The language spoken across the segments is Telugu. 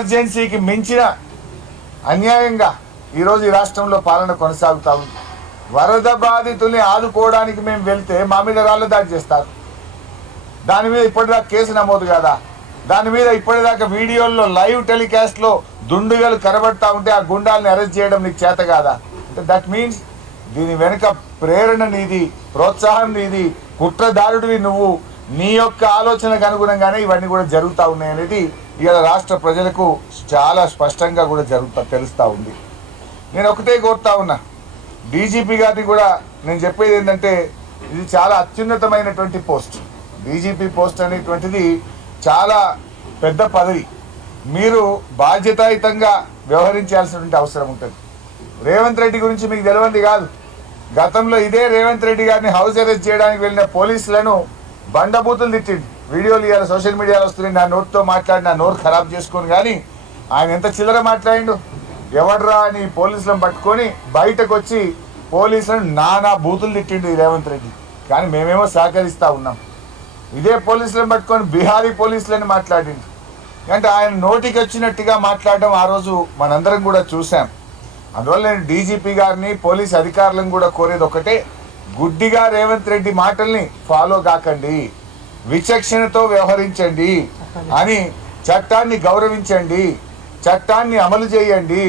ఎమర్జెన్సీకి మించిన అన్యాయంగా ఈరోజు ఈ రాష్ట్రంలో పాలన కొనసాగుతా ఉంది. వరద బాధితుల్ని ఆదుకోవడానికి మేము వెళ్తే మా మీద రాళ్ల దాడి చేస్తారు. దాని మీద ఇప్పటిదాకా కేసు నమోదు కాదా? దాని మీద ఇప్పటిదాకా వీడియోల్లో లైవ్ టెలికాస్ట్లో దుండుగలు కనబడతా ఉంటే ఆ గుండాల్ని అరెస్ట్ చేయడం నీకు చేత కాదా? అంటే దట్ మీన్స్ దీని వెనుక ప్రేరణ నీది, ప్రోత్సాహం నీది, కుట్రదారుడివి నువ్వు. నీ యొక్క ఆలోచనకు అనుగుణంగానే ఇవన్నీ కూడా జరుగుతూ ఉన్నాయి అనేది ఇవాళ రాష్ట్ర ప్రజలకు చాలా స్పష్టంగా కూడా తెలుస్తూ ఉంది. నేను ఒకటే కోరుతా ఉన్నా, డీజీపీ గారిని కూడా నేను చెప్పేది ఏంటంటే, ఇది చాలా అత్యున్నతమైనటువంటి పోస్ట్. డీజీపీ పోస్ట్ అనేటువంటిది చాలా పెద్ద పదవి. మీరు బాధ్యతాయుతంగా వ్యవహరించాల్సినటువంటి అవసరం ఉంటుంది. రేవంత్ రెడ్డి గురించి మీకు తెలియంది కాదు. గతంలో ఇదే రేవంత్ రెడ్డి గారిని హౌస్ అరెస్ట్ చేయడానికి వెళ్ళిన పోలీసులను బండబూతులు తిట్టిండు. వీడియోలు ఇవాళ సోషల్ మీడియాలో వస్తున్నాయి. నా నోటితో మాట్లాడి నా నోరు ఖరాబ్ చేసుకొని, కానీ ఆయన ఎంత చిల్లర మాట్లాడిండు. ఎవడ్రా అని పోలీసులను పట్టుకొని బయటకు వచ్చి పోలీసులను నానా బూతులు తిట్టిండు రేవంత్ రెడ్డి. కానీ మేమేమో సహకరిస్తూ ఉన్నాం. ఇదే పోలీసులను పట్టుకొని బిహారీ పోలీసులని మాట్లాడిండు. అంటే ఆయన నోటికి వచ్చినట్టుగా మాట్లాడడం ఆ రోజు మనందరం కూడా చూసాం. అందువల్ల నేను డీజీపీ గారిని, పోలీస్ అధికారులను కూడా కోరేది ఒకటే, గుడ్డిగా రేవంత్ రెడ్డి మాటల్ని ఫాలో కాకండి, విచక్షణతో వ్యవహరించండి అని, చట్టాన్ని గౌరవించండి, చట్టాన్ని అమలు చేయండి.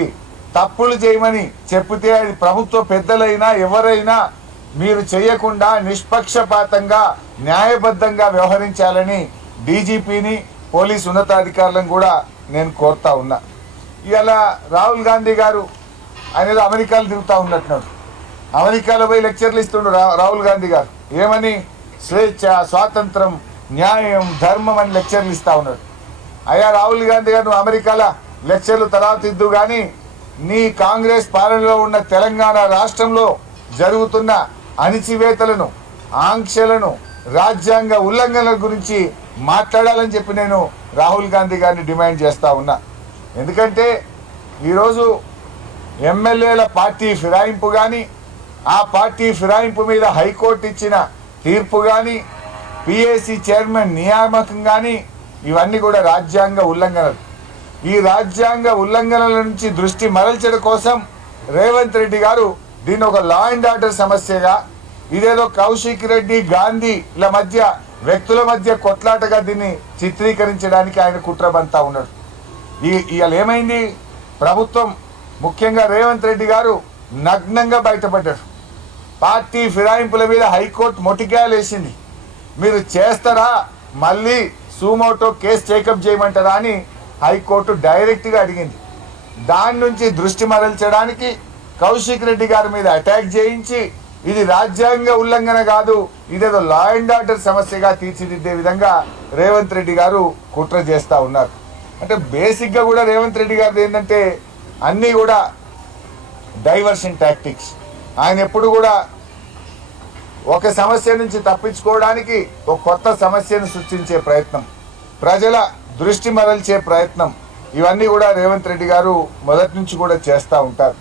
తప్పులు చేయమని చెప్తే అది ప్రభుత్వ పెద్దలైనా ఎవరైనా మీరు చేయకుండా నిష్పక్షపాతంగా న్యాయబద్ధంగా వ్యవహరించాలని డీజీపీని, పోలీసు ఉన్నతాధికారులను కూడా నేను కోరుతా ఉన్నా. ఇవాళ రాహుల్ గాంధీ గారు ఆయన ఏదో అమెరికాలో తిరుగుతూ ఉన్నట్టున్నాడు. అమెరికాలో పోయి లెక్చర్లు ఇస్తుండు రాహుల్ గాంధీ గారు. ఏమని? స్వేచ్ఛ, స్వాతంత్రం, న్యాయం, ధర్మం అని లెక్చర్లు ఇస్తూ ఉన్నాడు. అయ్యా రాహుల్ గాంధీ గారు, నువ్వు అమెరికాలో లెక్చర్లు తర్వాత ఇద్దు, కానీ నీ కాంగ్రెస్ పాలనలో ఉన్న తెలంగాణ రాష్ట్రంలో జరుగుతున్న అణిచివేతలను, ఆంక్షలను, రాజ్యాంగ ఉల్లంఘనల గురించి మాట్లాడాలని చెప్పి నేను రాహుల్ గాంధీ గారిని డిమాండ్ చేస్తూ ఉన్నా. ఎందుకంటే ఈరోజు ఎమ్మెల్యేల పార్టీ ఫిరాయింపు కానీ, ఆ పార్టీ ఫిరాయింపు మీద హైకోర్టు ఇచ్చిన తీర్పు కానీ, పిఏసీ చైర్మన్ నియామకం కానీ, ఇవన్నీ కూడా రాజ్యాంగ ఉల్లంఘనలు. ఈ రాజ్యాంగ ఉల్లంఘనల నుంచి దృష్టి మరల్చడం కోసం రేవంత్ రెడ్డి గారు దీన్ని ఒక లా అండ్ ఆర్డర్ సమస్యగా, ఇదేదో కౌశిక్ రెడ్డి, గాంధీల మధ్య, వ్యక్తుల మధ్య కొట్లాటగా దీన్ని చిత్రీకరించడానికి ఆయన కుట్రబంతా ఉన్నాడు. ఇవాళ ఏమైంది? ప్రభుత్వం, ముఖ్యంగా రేవంత్ రెడ్డి గారు నగ్నంగా బయటపడ్డాడు. పార్టీ ఫిరాయింపుల మీద హైకోర్టు మొటికాయలు వేసింది. మీరు చేస్తారా, మళ్ళీ సూమోటో కేసు టేకప్ చేయమంటారా అని హైకోర్టు డైరెక్ట్గా అడిగింది. దాని నుంచి దృష్టి మరల్చడానికి కౌశిక్ రెడ్డి గారి మీద అటాక్ చేయించి, ఇది రాజ్యాంగ ఉల్లంఘన కాదు, ఇదేదో లా అండ్ ఆర్డర్ సమస్యగా తీర్చిదిద్దే విధంగా రేవంత్ రెడ్డి గారు కుట్ర చేస్తూ ఉన్నారు. అంటే బేసిక్గా కూడా రేవంత్ రెడ్డి గారిది ఏంటంటే అన్నీ కూడా డైవర్షన్ టాక్టిక్స్. ఆయన ఎప్పుడు కూడా ఒక సమస్య నుంచి తప్పించుకోవడానికి ఒక కొత్త సమస్యను సృష్టించే ప్రయత్నం, ప్రజల దృష్టి మరల్చే ప్రయత్నం, ఇవన్నీ కూడా రేవంత్ రెడ్డి గారు మొదటి నుంచి కూడా చేస్తూ ఉంటారు.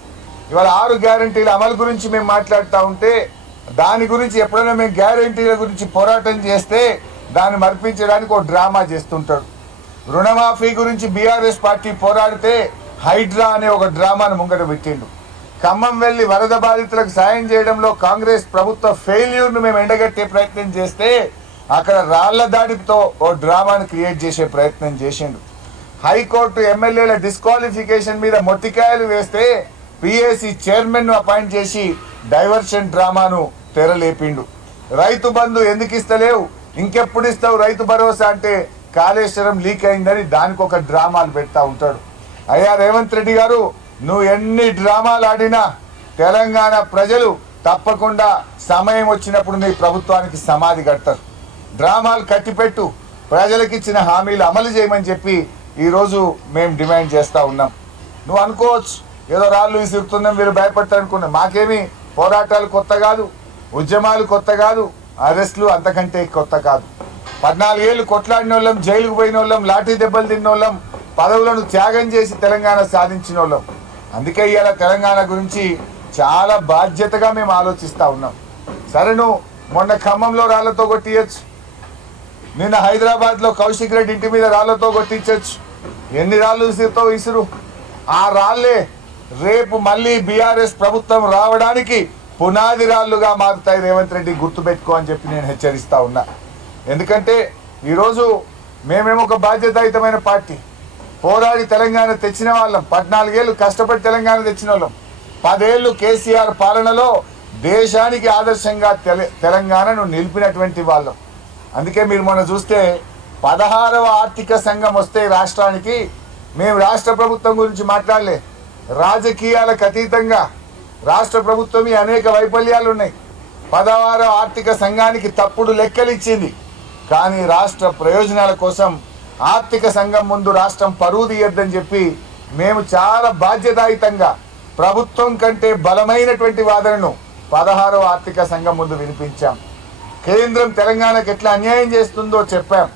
ఇవాళ 6 గ్యారంటీల అమలు గురించి మేము మాట్లాడుతూ ఉంటే, దాని గురించి ఎప్పుడైనా మేము గ్యారంటీల గురించి పోరాటం చేస్తే దాన్ని మర్పించడానికి ఒక డ్రామా చేస్తుంటాడు. రుణమాఫీ గురించి బీఆర్ఎస్ పార్టీ పోరాడితే హైడ్రా అనే ఒక డ్రామాను ముంగట పెట్టిండు. ఖమ్మం వెళ్లి వరద బాధితులకు సాయం చేయడంలో కాంగ్రెస్ ప్రభుత్వ ఫెయిల్యూర్ను మేము ఎండగట్టే ప్రయత్నం చేస్తే అక్కడ రాళ్ల దాడితో ఓ డ్రామాను క్రియేట్ చేసే ప్రయత్నం చేసిండు. హైకోర్టు ఎమ్మెల్యేల డిస్క్వాలిఫికేషన్ మీద మొట్టికాయలు వేస్తే పిఏసీ చైర్మన్ను అపాయింట్ చేసి డైవర్షన్ డ్రామాను తెరలేపిండు. రైతు బంధు ఎందుకు ఇస్తలేవు, ఇంకెప్పుడు ఇస్తావు రైతు భరోసా అంటే కాళేశ్వరం లీక్ అయిందని దానికి ఒక డ్రామాలు పెడతా ఉంటాడు. అయ్యా రేవంత్ రెడ్డి గారు, నువ్వు ఎన్ని డ్రామాలు ఆడినా తెలంగాణ ప్రజలు తప్పకుండా సమయం వచ్చినప్పుడు నీ ప్రభుత్వానికి సమాధి కడతారు. డ్రామాలు కట్టిపెట్టు, ప్రజలకు ఇచ్చిన హామీలు అమలు చేయమని చెప్పి ఈరోజు మేము డిమాండ్ చేస్తూ ఉన్నాం. నువ్వు అనుకోవచ్చు ఏదో రాళ్ళు విసురుతున్నాం, మీరు భయపడతారు అనుకున్నాం. మాకేమీ పోరాటాలు కొత్త కాదు, ఉద్యమాలు కొత్త కాదు, అరెస్టులు అంతకంటే కొత్త కాదు. 14 ఏళ్ళు కొట్లాడిన వాళ్ళం, జైలుకు పోయిన వాళ్ళం, లాఠీ దెబ్బలు తిన్న వాళ్ళం, పదవులను త్యాగం చేసి తెలంగాణ సాధించిన వాళ్ళం. అందుకే ఇవాళ తెలంగాణ గురించి చాలా బాధ్యతగా మేము ఆలోచిస్తూ ఉన్నాం. సరే, నువ్వు మొన్న ఖమ్మంలో రాళ్లతో కొట్టియచ్చు, నిన్న హైదరాబాద్లో కౌశిక్ రెడ్డి ఇంటి మీద రాళ్లతో కొట్టించవచ్చు, ఎన్ని రాళ్ళు విసిరుతో విసురు, ఆ రాళ్లే రేపు మళ్ళీ బీఆర్ఎస్ ప్రభుత్వం రావడానికి పునాది రాళ్లుగా మారుతాయి. రేవంత్ రెడ్డి గుర్తుపెట్టుకో అని చెప్పి నేను హెచ్చరిస్తా ఉన్నా. ఎందుకంటే ఈరోజు మేమేమో ఒక బాధ్యతాయుతమైన పార్టీ, పోరాడి తెలంగాణ తెచ్చిన వాళ్ళం, 14 ఏళ్ళు కష్టపడి తెలంగాణ తెచ్చిన వాళ్ళం, 10 ఏళ్ళు కేసీఆర్ పాలనలో దేశానికి ఆదర్శంగా తెలంగాణను నిలిపినటువంటి వాళ్ళం. అందుకే మీరు మొన్న చూస్తే 16వ ఆర్థిక సంఘం వస్తే రాష్ట్రానికి మేము రాష్ట్ర ప్రభుత్వం గురించి మాట్లాడలే. రాజకీయాలకు అతీతంగా రాష్ట్ర ప్రభుత్వం అనేక వైఫల్యాలు ఉన్నాయి. 16వ ఆర్థిక సంఘానికి తప్పుడు లెక్కలు ఇచ్చింది. కానీ రాష్ట్ర ప్రయోజనాల కోసం ఆర్థిక సంఘం ముందు రాష్ట్రం పరువు తీయొద్దని చెప్పి మేము చాలా బాధ్యతాయుతంగా ప్రభుత్వం కంటే బలమైనటువంటి వాదనను 16వ ఆర్థిక సంఘం ముందు వినిపించాం. కేంద్రం తెలంగాణకు ఎట్లా అన్యాయం చేస్తుందో చెప్పాం.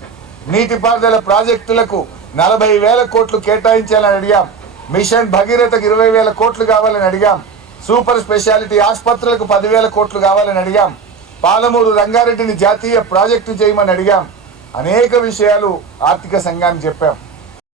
నీటిపారుదల ప్రాజెక్టులకు 40,000 కోట్లు కేటాయించాలని అడిగాం. మిషన్ భగీరథకు 20,000 కోట్లు కావాలని అడిగాం. సూపర్ స్పెషాలిటీ ఆసుపత్రులకు 10,000 కోట్లు కావాలని అడిగాం. పాలమూరు రంగారెడ్డిని జాతీయ ప్రాజెక్టు చేయమని అడిగాం. అనేక విషయాలు ఆర్థిక సంఘానికి చెప్పాం.